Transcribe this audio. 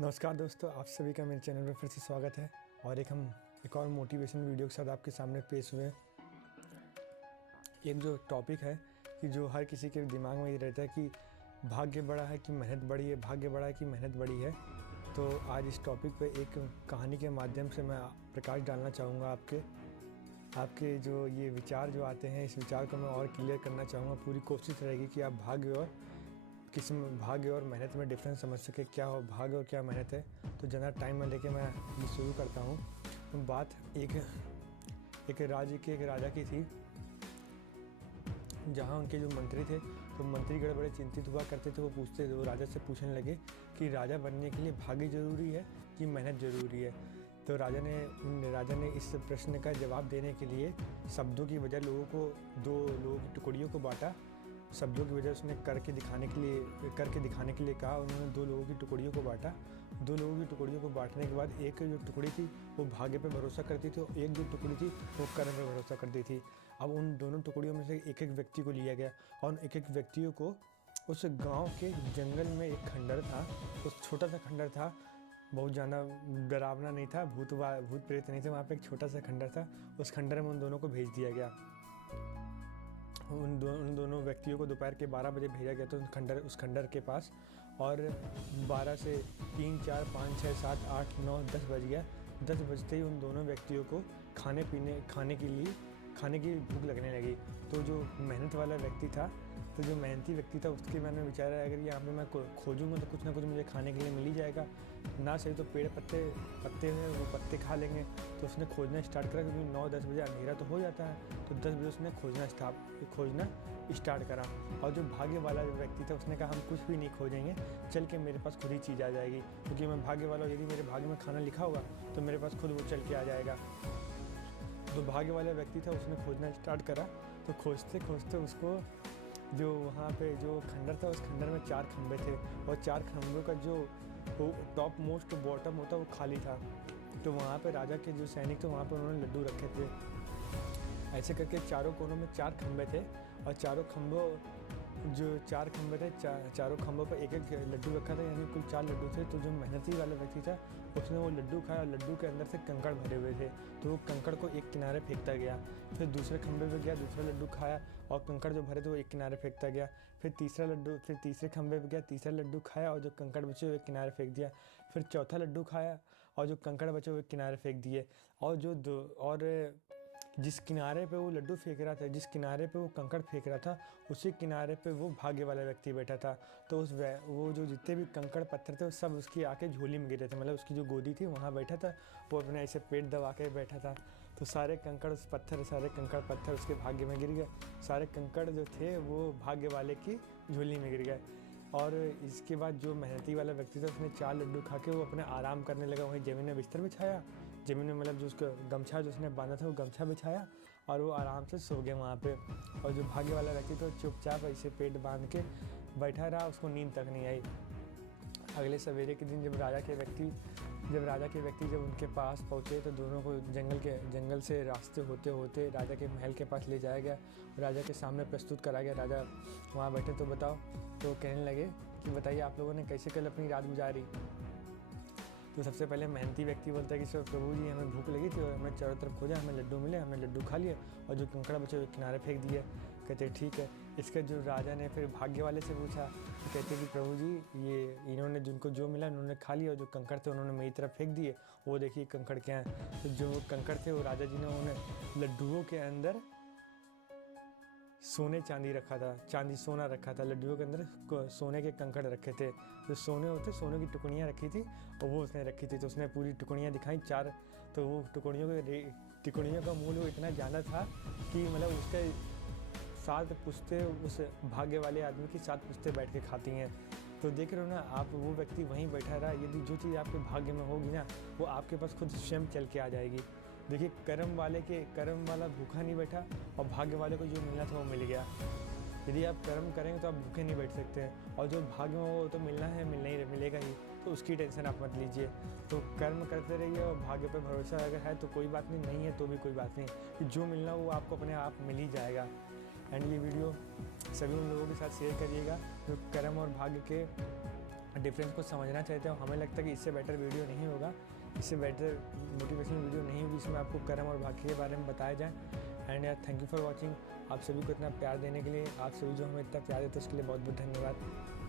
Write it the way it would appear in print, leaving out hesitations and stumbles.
नमस्कार दोस्तों, आप सभी का मेरे चैनल पर फिर से स्वागत है। और एक और मोटिवेशन वीडियो के साथ आपके सामने पेश हुए। एक जो टॉपिक है कि जो हर किसी के दिमाग में ये रहता है कि भाग्य बड़ा है कि मेहनत बड़ी है, भाग्य बड़ा है कि मेहनत बड़ी है। तो आज इस टॉपिक पे एक कहानी के माध्यम से मैं प्रकाश डालना चाहूँगा। आपके जो ये विचार जो आते हैं, इस विचार को मैं और क्लियर करना चाहूँगा। पूरी कोशिश रहेगी कि आप भाग्य और मेहनत में डिफरेंस समझ सके, क्या हो भाग्य और क्या मेहनत है। तो ज़्यादा टाइम में लेके मैं ये शुरू करता हूँ। बात एक राजा की थी, जहाँ उनके जो मंत्री थे, तो मंत्रीगण बड़े चिंतित हुआ करते थे। वो राजा से पूछने लगे कि राजा बनने के लिए भाग्य ज़रूरी है कि मेहनत ज़रूरी है। तो राजा ने इस प्रश्न का जवाब देने के लिए शब्दों की बजाय दो लोगों की टुकड़ियों को बांटा। शब्दों की वजह उसने करके दिखाने के लिए कहा। उन्होंने दो लोगों की टुकड़ियों को बांटा। दो लोगों की टुकड़ियों को बांटने के बाद एक जो टुकड़ी थी वो भाग्य पे भरोसा करती थी, और एक जो टुकड़ी थी वो कर्म पे भरोसा करती थी। अब उन दोनों टुकड़ियों में से एक एक व्यक्ति को लिया गया, और एक एक व्यक्तियों को उस गाँव के जंगल में एक खंडर था। उस छोटा सा खंडर था, बहुत ज़्यादा डरावना नहीं था, भूत प्रेत नहीं थे। वहाँ पे एक छोटा सा खंडर था। उस खंडर में उन दोनों को भेज दिया गया। उन दोनों व्यक्तियों को दोपहर के 12 बजे भेजा गया था उस खंडर के पास। और 12 से 3, 4, 5, 6, 7, 8, 9, 10 बज गया। 10 बजते ही उन दोनों व्यक्तियों को खाने की भूख लगने लगी। तो जो मेहनती व्यक्ति था उसके मन में विचार आया, अगर यहाँ पे मैं खोजूंगा तो कुछ ना कुछ मुझे खाने के लिए मिल ही जाएगा। ना सही तो पेड़ पत्ते हैं, वो पत्ते खा लेंगे। तो उसने खोजना स्टार्ट करा, क्योंकि 9-10 बजे अंधेरा तो हो जाता है। तो 10 बजे उसने खोजना स्टार्ट करा। और जो भाग्य वाला जो व्यक्ति था उसने कहा, हम कुछ भी नहीं खोजेंगे, चल के मेरे पास खुद ही चीज़ आ जाएगी, क्योंकि मैं भाग्य वाला हूँ। यदि मेरे भाग्य में खाना लिखा होगा तो मेरे पास खुद वो चल के आ जाएगा। तो भाग्य वाला व्यक्ति था, उसने खोजना स्टार्ट करा। तो खोजते खोजते उसको जो वहाँ पे जो खंडर था, उस खंडर में 4 खंबे थे, और 4 खंभों का जो टॉप मोस्ट बॉटम होता वो खाली था। तो वहाँ पे राजा के जो सैनिक थे, वहाँ पे उन्होंने लड्डू रखे थे। ऐसे करके चारों कोनों में 4 खंबे थे, और चारों खंभों पर एक एक लड्डू रखा था, यानी कुल 4 लड्डू थे। तो जो मेहनती वाला व्यक्ति था उसने वो लड्डू खाया, और लड्डू के अंदर से कंकड़ भरे हुए थे। तो वो कंकड़ को एक किनारे फेंकता गया। फिर दूसरे खंबे पे गया, दूसरा लड्डू खाया, और कंकड़ जो भरे थे वो एक किनारे फेंकता गया। फिर तीसरे खंबे पे गया, तीसरा लड्डू खाया, और जो कंकड़ बचे वो एक किनारे फेंक दिया। फिर चौथा लड्डू खाया, और जो कंकड़ बचे वो एक किनारे फेंक दिए। और जिस किनारे पे वो लड्डू फेंक रहा था, जिस किनारे पे वो कंकड़ फेंक रहा था, उसी किनारे पे वो भाग्य वाला व्यक्ति बैठा था। तो वो जो जितने भी कंकड़ पत्थर थे वो सब उसकी आके झोली में गिरे थे, मतलब उसकी जो गोदी थी वहाँ बैठा था। वो अपने ऐसे पेट दबा के बैठा था। तो सारे कंकड़ पत्थर उसके भाग्य में गिर गए। सारे कंकड़ जो थे वो भाग्य वाले की झोली में गिर गए। और इसके बाद जो मेहनती वाला व्यक्ति था उसने 4 लड्डू खा के वो अपने आराम करने लगा। वहीं ज़मीन में बिस्तर बिछाया, ज़मीन में मतलब जो उसका गमछा जो उसने बांधा था वो गमछा बिछाया, और वो आराम से सो गए वहाँ पे। और जो भाग्य वाला व्यक्ति तो चुपचाप ऐसे पेट बांध के बैठा रहा, उसको नींद तक नहीं आई। अगले सवेरे के दिन जब राजा के व्यक्ति जब उनके पास पहुँचे, तो दोनों को जंगल से रास्ते होते होते राजा के महल के पास ले जाया गया। राजा के सामने प्रस्तुत करा गया। राजा वहाँ बैठे, तो बताओ। तो कहने लगे कि बताइए आप लोगों ने कैसे कल अपनी रात गुजारी। तो सबसे पहले मेहनती व्यक्ति बोलता है कि सर प्रभु जी, हमें भूख लगी थी और हमें चारों तरफ खोजा, हमें लड्डू मिले, हमने लड्डू खा लिए, और जो कंकड़ बचे वो किनारे फेंक दिए। कहते ठीक है। इसका जो राजा ने फिर भाग्य वाले से पूछा, तो कहते कि प्रभु जी, ये इन्होंने जिनको जो मिला उन्होंने खा लिया, और जो कंकड़ थे उन्होंने मेरी तरफ फेंक दिए। वो देखिए कंकड़ क्या है। तो जो कंकड़ थे वो राजा जी ने उन्हें लड्डुओं के अंदर सोना रखा था। लड्डुओं के अंदर सोने के कंकड़ रखे थे। जो सोने की टुकड़ियाँ रखी थी, और वो उसने रखी थी। तो उसने पूरी टुकड़ियाँ दिखाई 4। तो वो टुकड़ियों का मूल्य इतना ज़्यादा था कि मतलब उसके 7 पुश्ते उस भाग्य वाले आदमी की 7 पुश्ते बैठ के खाती हैं। तो देख रहे हो ना आप, वो व्यक्ति वहीं बैठा रहा। यदि जो चीज़ आपके भाग्य में होगी ना, वो आपके पास खुद स्वयं चल के आ जाएगी। देखिए, कर्म वाला भूखा नहीं बैठा, और भाग्य वाले को जो मिलना था वो मिल गया। यदि आप कर्म करेंगे तो आप भूखे नहीं बैठ सकते हैं, और जो भाग्य में वो तो मिलना है, मिलेगा ही। तो उसकी टेंशन आप मत लीजिए। तो कर्म करते रहिए, और भाग्य पे भरोसा अगर है तो कोई बात नहीं है तो भी कोई बात नहीं, कि जो मिलना वो आपको अपने आप मिल ही जाएगा। एंड ये वीडियो सभी उन लोगों के साथ शेयर करिएगा जो कर्म और भाग्य के डिफरेंस को समझना चाहते हो, हमें लगता है कि इससे बेटर वीडियो नहीं होगा, इससे बेटर मोटिवेशनल वीडियो नहीं होगी, इसमें आपको कर्म और भाग्य के बारे में बताया जाए। एंड यार थैंक यू फॉर वॉचिंग। आप सभी को इतना प्यार देने के लिए, आप सभी जो हमें इतना प्यार देते हैं उसके लिए बहुत बहुत धन्यवाद।